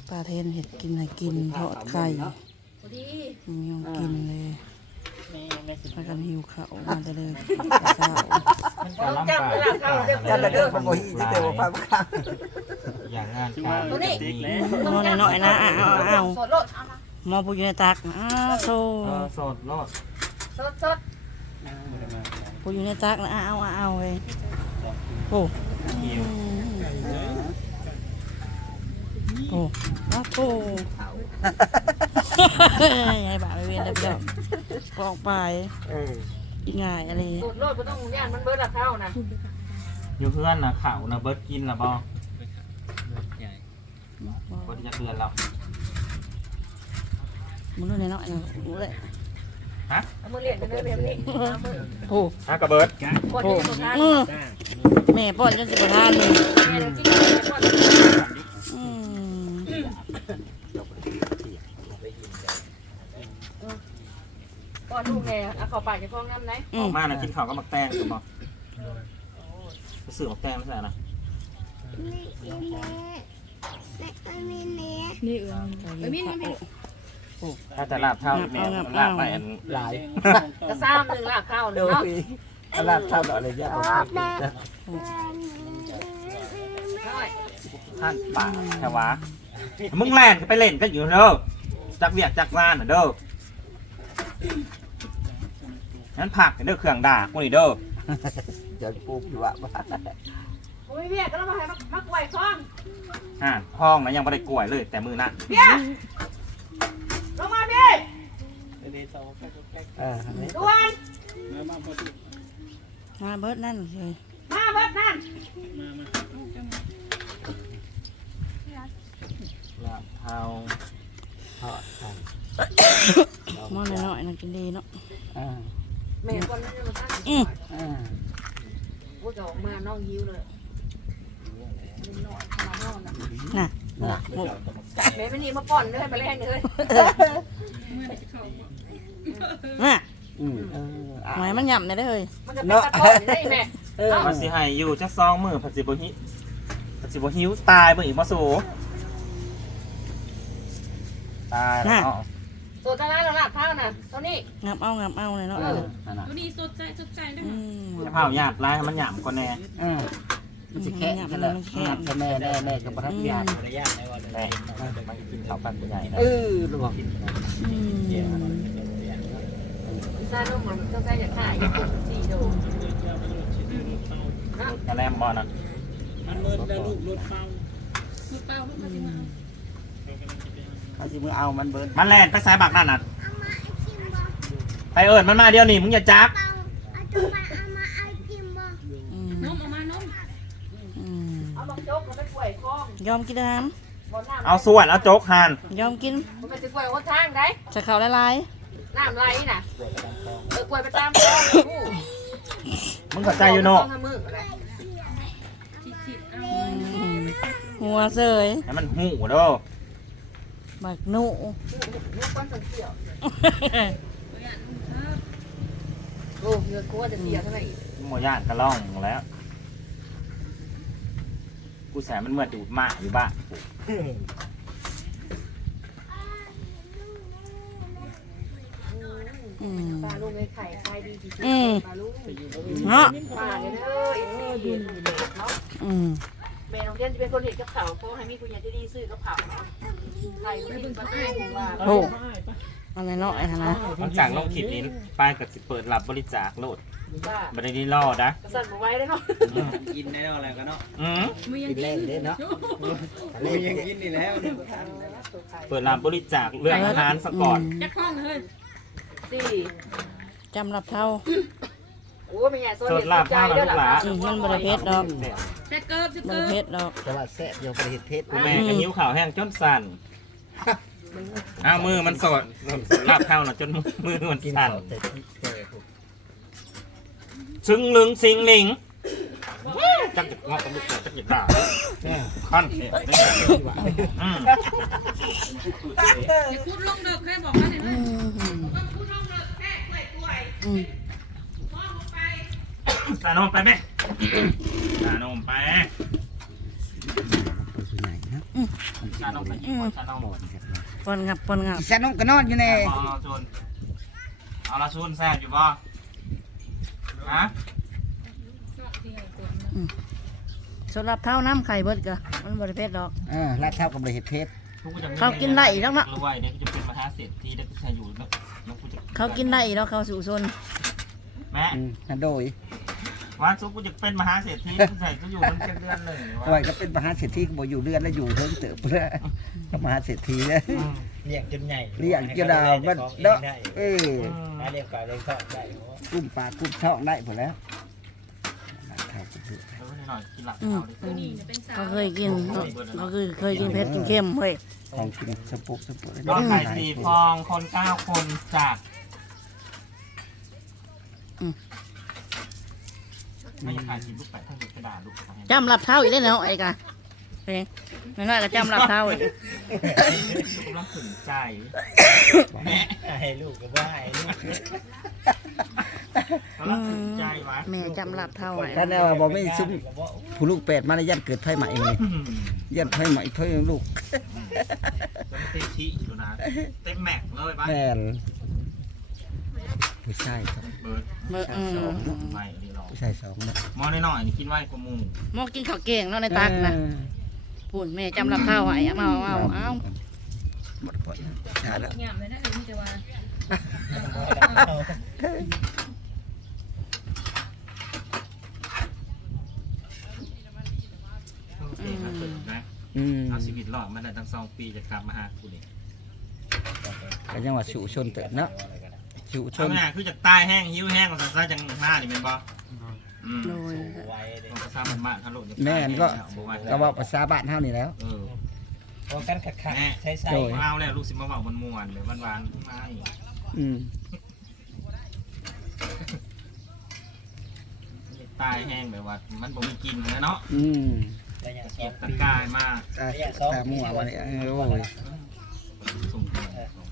ปลาเทนเห็ดกินให้กินทอดไข่ยังกินเลยพากันหิวข้าวมาแต่เลยเช้าจับเลยข้าวจับเลยเด้อมันบ่ฮีที่เตวพาข้างอย่างงานการตัวนี้มอน้อยๆนะเอามอผู้อยู่ในตักโซสดรอดสดผู้อยู่ในตักนะเอาเลยโอ้โอ้โอ้ยายบ้าไปเวียนได้เปล่ากองไปอีง่ายอะไรสูตรโลดก็ต้องย่านมันเบิดละข้าวนะอยู่เพื่อนนะข่าวนะเบิร์ดกินละบ่คนจะเตือนเรามึงรู้ในน้อยนะรู้เลยฮะมือเลียนไปเลยแบบนี้โอ้ฮะกระเบิร์ดคนที่ประทานแม่ป้อนจนสิบทานเลยแม่เรากินอะไรก่อนก่อนลูกแม่เอาเข้าปากจะฟ้องน้ำไหนออกมานะกินข้าวก็มักแตงถูกบ่ไปซื้อมักแตงไม่ใช่นะนี่มินถ้าแต่ลาบเท่าแม่ลาบไปอันหลายกระซ้ำหนึ่งลาบข้าวหนึ่งเนาะลาบเท่าอะไรเยอะท่านป่าแค่วะมึงแล่นไปเล่นกันอยู่เด้อจักเวียกจักงานเด้องั้นผักเด้อเครื่องด่ากูนี่เด้อจะปูอยู่อ่ะโอ้ยเบี้ยก็ต้องมาให้มักไหวคล้องห้องนะยังไม่ได้กล้วยเลยแต่มือน่ะเบี้ยลงมาเบี้ยด่วนมาเบิร์ดนั่นเลยมาเบิดนั่นลาบเท่าทอดไข่มอน้อยๆนะกินดีเนาะแม่คนนั้นจะมาตั้งว่าจะออกมาน้องยิ้วเลยน้อยมาน้องนะน่ะแม่ไม่นี่มาป้อนเลยมาแรงเลยน่ะหมายมันหย่ำได้เลยมันจะเป็นตะกอนได้แม่มันสิให้อยู่จะซองมือผัดสิบหิวตายเบิ่งอีกมาสูตายแล้วตัวตะไลเราลาบข้าวน่ะตัวนี้งับเอาเลยเนาะดูดีสดใจด้วยจะเผาหยาดลายให้มันหยาบก่อนแน่มันจะแค่กันเลยมันแค่แม่กับประทับยาแน่มันกินข้าวปั้นใหญ่นะระวังซาโน่เหมือนต้องการจะขาย4โดกระแลมบอลนะมันเมินได้ลูกรถเป้าลูกมาสิมาเขาจะมือเอามันเบิร์นมันแล่นไปสายบักนั่นน่ะไปเอิญมันมาเดียวนี่มึงอย่าจักนมออกมานมเอาบังโจ๊กมันไปป่วยคล้องยอมกินน้เอาส่วนเอาโจ๊กหานำยอมกินมันไปป่วยคนทางได้จะเข่าละลายน้ำไหลน่ะป่วยไปตามคล้องมึงเข้าใจอยู่เนาะชิดเอาหัวเสยให้มันหูเด้อบักหนูลูกก้อนเขียวโอ้เงือกกลัวจะเสียเท่าไหร่หมย่านกระล่องแล้ว กูแสมันเมื่อดูดมากอยู่บ้านปลาลูกไอ้ไข่ไข่ดีที่สุดปลาลูกเนาะปลาเนี่ยอีกเนาะแม่น้องเทียนจะเป็นคนเห็นกับเขาเพราะให้มีคุณยายจะดีซื้อกับเขาไข่ไม่เป็นปลาทูว่าโอ้อะไรเนาะไอ้นะหลังจากลงขีดนี้ป้ายกับสิเปิดรับบริจาคโลดว่าบันไดนี้รอดนะกระสันมาไว้ได้เนาะกินได้แล้วอะไรก็เนาะมือยังกินเล่นเด้เนาะมือยังกินนี่แล้วเปิดรับบริจาคเรื่องอาหารสก่อนจะคล้องเลยสี่จำรับเท่าโอ้ไม่ใหญ่โซนเด็ดใจเด้อหล่ะมันบริเพชรดอกจะเกิบบริเพชรดอกแต่ว่าแซ่บยังประเทศกูแม่ก็นิ้วข่าวแห้งจนสั่นอ้าวมือมันสดลาบเท่าน่ะจนมือมันสั่นซึ้งลึงสิงหลิงจักจะงอกกับลูกจักจะด่าขั้นอย่าพูดลงเด็กแค่บอกว่าเนี่ยต้องพูดลงเด็กแค่ป่วยมองลงไปตาโนมไปไหมตาโนมไปส่วนใหญ่นะชาน้องไปกินชาน้องปอนงับปอนงับอีสานน้องก็นอนอยู่ในเอาละซุนแซ่บอยู่บ่ฮะสำหรับเท่าน้ำไข่เบิดกะมันบริเพศดอกลาดเท้ากับบริเฮ็ดเพชรเขากินได้อีกแล้วเนาะรวยเนี่ยกูจะเป็นมหาเศรษฐีได้กูใช้อยู่แล้วกูจะเขากินได้อีกแล้วเขาสู่ซนแม่นั่นโดยวันซุปกูจะเป็นมหาเศรษฐีกูใส่กูอยู่มันเป็นเดือนเลยไว้ก็เป็นมหาเศรษฐีก็บ่อยู่เรือนแล้วอยู่เทิงเติบเพื่อก็มหาเศรษฐีเด้อเรียกจนใหญ่เรียกจะดาวมันเนาะเออเรียกปลาเรียกทอดได้กุ้มปากกุ้มท้องได้หมดแล้วลาดเท้ากับเพื่อหน่อยกินหลักเขาดิเขาเคยกินเขาเคยกินเผ็ดกินเค็มเฮ้ยของกินสปุกเลยก็ไข่4 ฟองคน9 คนจากไม่อยากขายกินลูกแปะทั้งกระดาษลูกจำรับเท้าอีกได้เนาะไอ้กะเฮ้ยน้อยๆก็จำรับเท้าอีกกำลังสนใจให้ลูกก็ว่าให้ลูกกำลังสนใจวะแม่จำรับเท้าไว้ถ้าแน่ว่าบ่มีซุ้มผู้ลูก8มาแล้วยันเกิดไฟใหม่เองนี่ยันไฟใหม่ไฟลูกมันเต็มที่อยู่นะเต็มแม็กเลยบ้านแม่นผู้ชายครับเบิร์ดเมื่อไม่ดีหรอกผู้ชาย2นะมอหน่อยนี่กินไว้กว่ามูมอกินข้าวเก่งเนาะในตักนะพูดแม่จำรับเท้าไว้เอาหมดพอชาแล้วหยาบเลยนะมีแต่ว่านะอืมเอาชีวิตรอดมาได้ตั้ง2 ปีจะกลับมาหากูนี่ก็ยังว่าสู่ชนเติบเนาะสู่ชช่วน งนี้คือจะตายแห้งหิวแห้งก็ซะจังหน้านี่เป็นบ่โดยไว้เลยก็ซ้ำมันบ้านทะลุแม่นก็ว่าภาษาบ้านเฮานี่แล้วพอกันขัดใช้ใส่เอาแล้วลูกสิมาเว้าม่วนๆแบบหวานๆมาอีกอืมตายแห้งแบบว่ามันบ่มีกินนะเนาะอืมระยะตะกายมากตามั่ววันนี้โอ้ยสุ่มตัว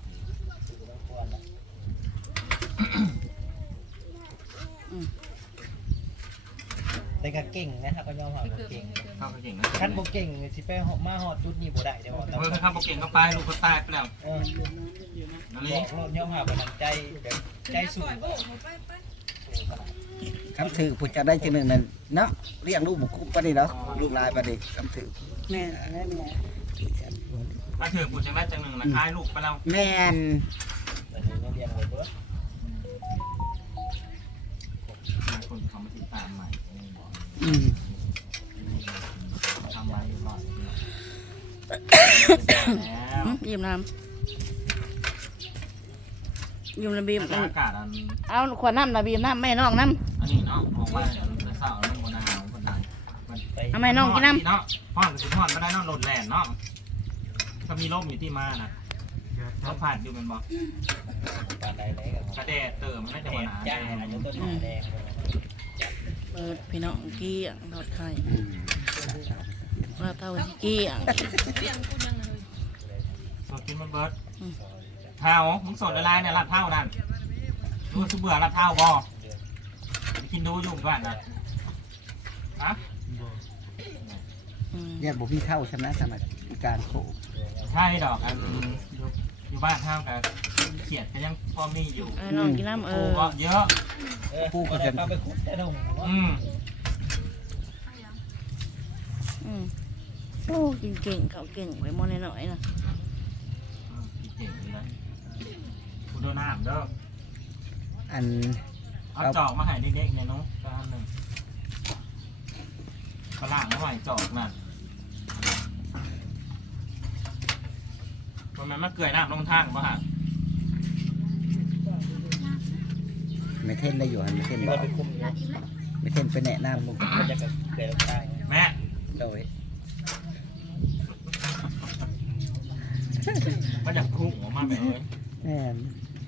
แต่ก็เก่งนะครับก็ยอมรับเก่งเข้าไปเก่งนะขั้นบ่เก่งสิไปมาฮอดจุดนี้บ่ได้เด้อเมื่อข้าบ่เก่งก็ไปลูกก็ตายไปแล้ว นั่นบนี่อกโลดยอมรับว่าใจแบบใจสู้คำถือผู้จะได้จังหนึ่งนั่นเนาะเรียกลูกบุกคุ้มปานนี้เนาะลูกลายปานนี้คำถือแม่มาถึงกูจังได้จังหนึ่งนะคายลูกไปแล้วแม่นมันเรียนไว้เบิดคนเขามาติดตามใหม่อืมทำไว้รอดแล้วยิ้มน้ำยิ้มน้ำบีมอากาศอันเอาขวดน้ำน้ำบีมน้ำแม่น้องน้ำอันนี้เนาะออกมาเศร้าเรื่องคนหนาวคนใดทำไมน้องกินน้ำเนาะพ่อกับคุณพ่อไม่ได้นอนโหลดแลนเนาะก็มีร่มอยู่ที่มานะเขาผ่านอยู่เป็นบอกปานใดเลยก็กระแดดเติมไม่ได้แดหงนาจ้าอาจจะต้นแดงเปิดพี่น้องกี้อ่างทอดไข่อืมว่าเท่าที่กี้อ่างเรียงกูยังเลยสดกินมันเบิร์ดเท้ามึงสดละลายเนี่ยรับเท้านั่นดูสุเบื่อรับเท้าบ่กินดูอยู่บ้านนะฮะเรียกบ่พี่เท่าชนะสมัยการโคใช่ดอกอันอยู่บ้านเท้ากับเขียดก็ยังพอมีอยู่น้องกินน้ำโอ้เออก็เยอะผู้ก็จะไปคุดแต่ดงโอ้กินเก่งเขาเก่งไปมอน้อยๆนะเก่งเลยคุณโดนน้ำเด้ออันเอาจอกมาให้เด็กๆเนี่ยเนาะก็อันหนึ่งฝรั่งมาให้จอกนั่นมันมาเกยน้ำลงทางป่ะฮะไม่เท่นได้อยู่หันไม่เท่นบ่ไปคุมเนาะไม่เท่นไปแนะนำมันจะเกิดได้แม่โดยก็อยากพุ่งออกมาแบบนี้แม่น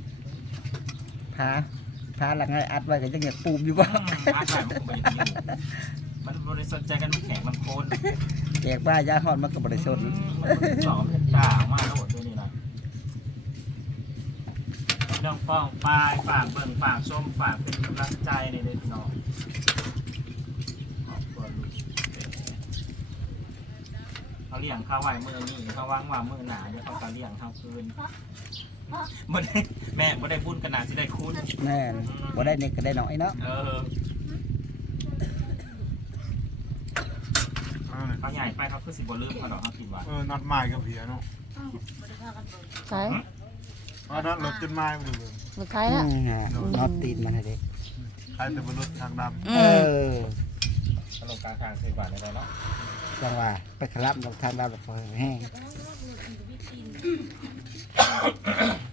พาหลังไงอัดไว้ก็ยังอยากปูมอยู่บ่อาหารมันก็ไม่ได้อยู่มันบริสุทธิ์ใจกันแข็งมันโคนแจกป้ายาฮอดมันก็บ่ได้สนมันสอบด่าออกมาโลดด้วยนี่นะน้องป้องปลายฝากเบิ่งฝากส้มฝากเป็นกำลังใจในเด็กน้องขอบคุณลูกเขาเลี้ยงเขาไว้มือนี่เขาวางว่ามือหนาเดี๋ยวเขาก็เลี้ยงเขาคืนบ่ได้แม่บ่ได้บุญกันนาสิได้คุณแม่นบ่ได้เน็กก็ได้น้อยเนาะเขาใหญ่ไปเขาคือสิบ่ลืมเขาดอกเขาคิดว่านัดไม้กับเพียเนาะใช่ว่านัดรถจนไม้ไปดูเลยมันใช่ละนอตตีนมันให้เด้ใครแต่บนรถทางดำเออเขาลงกลางทาง10 บาทได้เนาะจังว่าไปขลับกับทางดาวแบบแห้ง